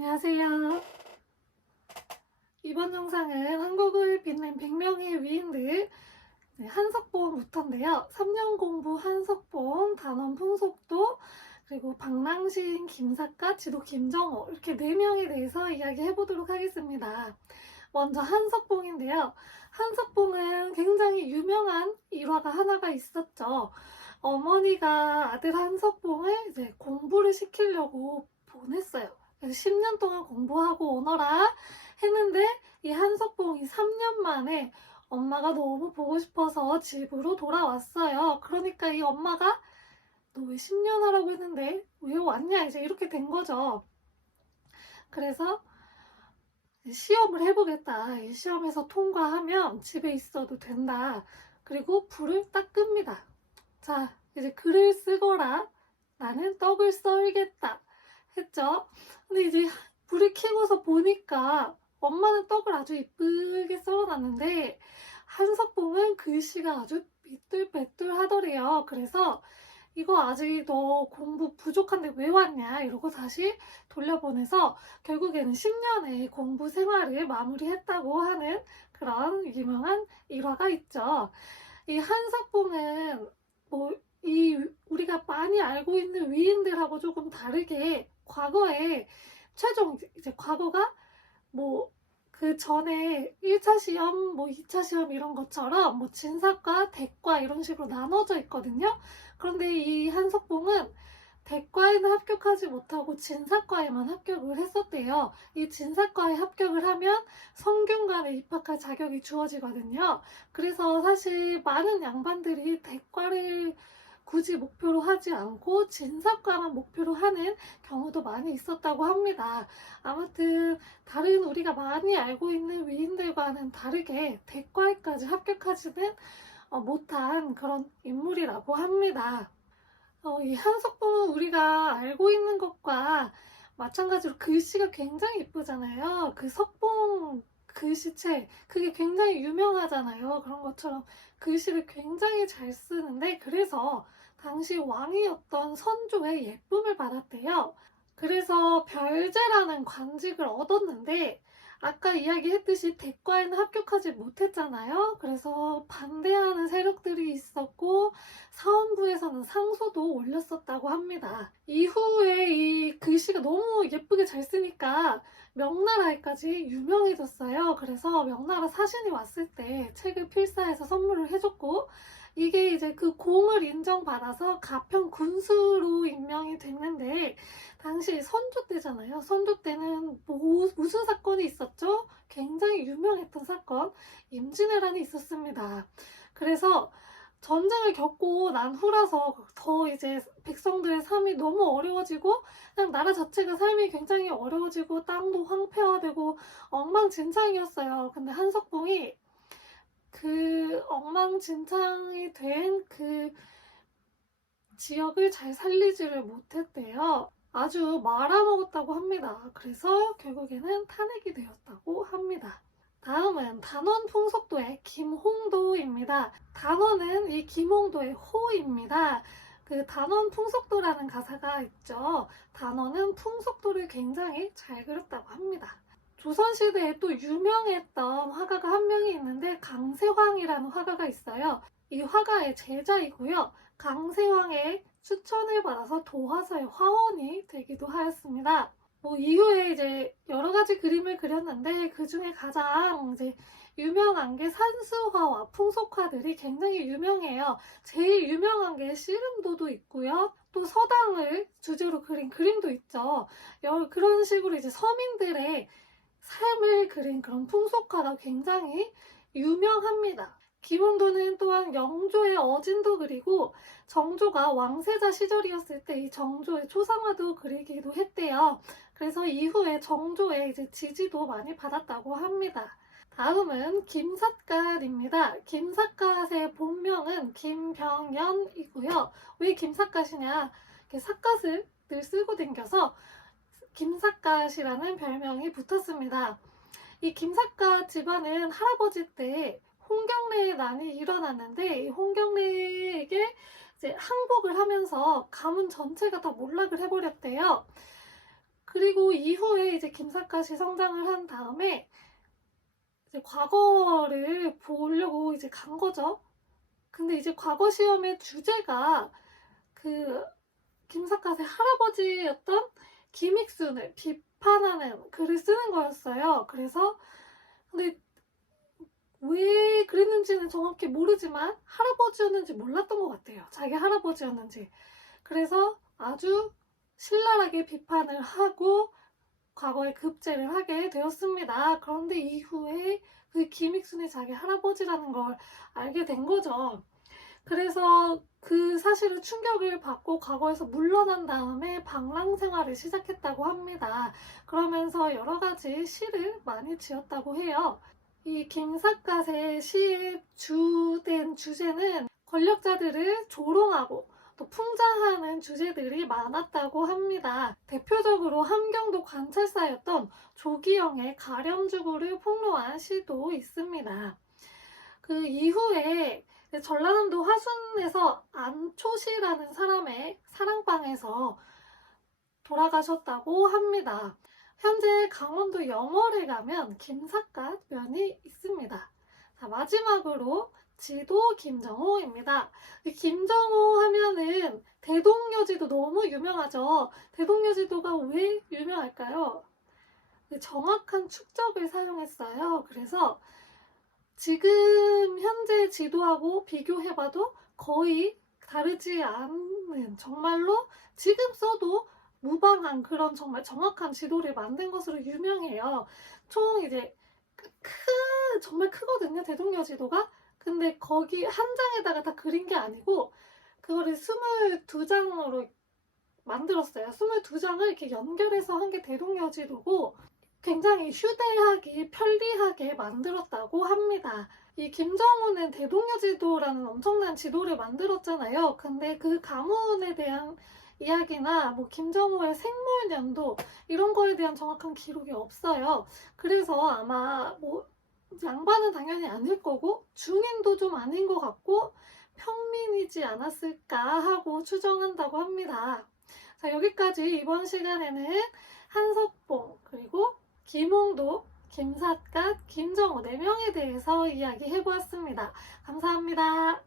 안녕하세요. 이번 영상은 한국을 빛낸 100명의 위인들 한석봉부터인데요. 3년 공부 한석봉, 단원 풍속도, 그리고 방랑시인 김사과, 지도 김정호 이렇게 4명에 대해서 이야기해보도록 하겠습니다. 먼저 한석봉인데요. 한석봉은 굉장히 유명한 일화가 하나가 있었죠. 어머니가 아들 한석봉을 이제 공부를 시키려고 보냈어요. 그래서 10년 동안 공부하고 오너라 했는데 이 한석봉이 3년 만에 엄마가 너무 보고 싶어서 집으로 돌아왔어요. 그러니까 이 엄마가 너 왜 10년 하라고 했는데 왜 왔냐 이제 이렇게 된 거죠. 그래서 시험을 해보겠다. 이 시험에서 통과하면 집에 있어도 된다. 그리고 불을 딱 끕니다. 자, 이제 글을 쓰거라. 나는 떡을 썰겠다. 했죠. 근데 이제 불을 켜고서 보니까 엄마는 떡을 아주 이쁘게 썰어놨는데 한석봉은 글씨가 아주 삐뚤빼뚤 하더래요. 그래서 이거 아직 너 공부 부족한데 왜 왔냐 이러고 다시 돌려보내서 결국에는 10년의 공부 생활을 마무리했다고 하는 그런 유명한 일화가 있죠. 이 한석봉은 우리가 많이 알고 있는 위인들하고 조금 다르게 과거에 이제 과거가 그 전에 1차 시험, 2차 시험 이런 것처럼 진사과, 대과 이런 식으로 나눠져 있거든요. 그런데 이 한석봉은 대과에는 합격하지 못하고 진사과에만 합격을 했었대요. 이 진사과에 합격을 하면 성균관에 입학할 자격이 주어지거든요. 그래서 사실 많은 양반들이 대과를 굳이 목표로 하지 않고 진사과만 목표로 하는 경우도 많이 있었다고 합니다. 아무튼 다른 우리가 많이 알고 있는 위인들과는 다르게 대과에까지 합격하지는 못한 그런 인물이라고 합니다. 이 한석봉은 우리가 알고 있는 것과 마찬가지로 글씨가 굉장히 예쁘잖아요. 그 석봉 글씨체 그게 굉장히 유명하잖아요. 그런 것처럼 글씨를 굉장히 잘 쓰는데 그래서 당시 왕이었던 선조의 예쁨을 받았대요. 그래서 별제라는 관직을 얻었는데 아까 이야기했듯이 대과에는 합격하지 못했잖아요. 그래서 반대하는 세력들이 있었고 사원부에서는 상소도 올렸었다고 합니다. 이후에 이 글씨가 너무 예쁘게 잘 쓰니까 명나라에까지 유명해졌어요. 그래서 명나라 사신이 왔을 때 책을 필사해서 선물을 해줬고 이게 이제 그 공을 인정받아서 가평 군수로 임명이 됐는데 당시 선조 때잖아요. 선조 때는 무슨 사건이 있었죠? 굉장히 유명했던 사건, 임진왜란이 있었습니다. 그래서 전쟁을 겪고 난 후라서 더 이제 백성들의 삶이 너무 어려워지고 그냥 나라 자체가 삶이 굉장히 어려워지고 땅도 황폐화되고 엉망진창이었어요. 근데 한석봉이 그 엉망진창이 된 그 지역을 잘 살리지를 못했대요. 아주 말아먹었다고 합니다. 그래서 결국에는 탄핵이 되었다고 합니다. 다음은 단원 풍속도의 김홍도입니다. 단원은 이 김홍도의 호입니다. 그 단원 풍속도라는 가사가 있죠. 단원은 풍속도를 굉장히 잘 그렸다고 합니다. 조선시대에 또 유명했던 화가가 한 명이 있는데 강세황이라는 화가가 있어요. 이 화가의 제자이고요. 강세황의 추천을 받아서 도화서의 화원이 되기도 하였습니다. 이후에 이제 여러 가지 그림을 그렸는데 그 중에 가장 이제 유명한 게 산수화와 풍속화들이 굉장히 유명해요. 제일 유명한 게 씨름도도 있고요. 또 서당을 주제로 그린 그림도 있죠. 그런 식으로 이제 서민들의 삶을 그린 그런 풍속화가 굉장히 유명합니다. 김홍도는 또한 영조의 어진도 그리고 정조가 왕세자 시절이었을 때 이 정조의 초상화도 그리기도 했대요. 그래서 이후에 정조의 이제 지지도 많이 받았다고 합니다. 다음은 김삿갓입니다. 김삿갓의 본명은 김병연이고요. 왜 김삿갓이냐? 삿갓을 늘 쓰고 댕겨서 김삿갓이라는 별명이 붙었습니다. 이 김삿갓 집안은 할아버지 때 홍경래의 난이 일어났는데 이 홍경래에게 이제 항복을 하면서 가문 전체가 다 몰락을 해버렸대요. 그리고 이후에 이제 이제 김삿갓이 성장을 한 다음에 이제 과거를 보려고 이제 간 거죠. 근데 이제 과거 시험의 주제가 그 김삿갓의 할아버지였던 김익순을 비판하는 글을 쓰는 거였어요. 그래서 근데 왜 그랬는지는 정확히 모르지만 할아버지였는지 몰랐던 것 같아요. 자기 할아버지였는지. 그래서 아주 신랄하게 비판을 하고 과거에 급제를 하게 되었습니다. 그런데 이후에 그 김익순이 자기 할아버지라는 걸 알게 된 거죠. 그래서 그 사실을 충격을 받고 과거에서 물러난 다음에 방랑 생활을 시작했다고 합니다. 그러면서 여러 가지 시를 많이 지었다고 해요. 이 김삿갓의 시의 주된 주제는 권력자들을 조롱하고 또 풍자하는 주제들이 많았다고 합니다. 대표적으로 함경도 관찰사였던 조기영의 가렴주구를 폭로한 시도 있습니다. 그 이후에 전라남도 화순에서 안초시라는 사람의 사랑방에서 돌아가셨다고 합니다. 현재 강원도 영월에 가면 김삿갓 면이 있습니다. 자, 마지막으로 지도 김정호입니다. 김정호 하면은 대동여지도 너무 유명하죠. 대동여지도가 왜 유명할까요? 정확한 축적을 사용했어요. 그래서 지금 현재 지도하고 비교해봐도 거의 다르지 않는 정말로 지금 써도 무방한 그런 정말 정확한 지도를 만든 것으로 유명해요. 총 이제 정말 크거든요. 대동여 지도가. 근데 거기 한 장에다가 다 그린 게 아니고 그거를 22장으로 만들었어요. 22장을 이렇게 연결해서 한 게 대동여 지도고 굉장히 휴대하게 편리하게 만들었다고 합니다. 이 김정호는 대동여지도라는 엄청난 지도를 만들었잖아요. 근데 그 가문에 대한 이야기나 뭐 김정호의 생물년도 이런 거에 대한 정확한 기록이 없어요. 그래서 아마 뭐 양반은 당연히 아닐 거고 중인도 좀 아닌 것 같고 평민이지 않았을까 하고 추정한다고 합니다. 자, 여기까지 이번 시간에는 한석봉 그리고 김홍도, 김삿갓, 김정호 4명에 대해서 이야기해보았습니다. 감사합니다.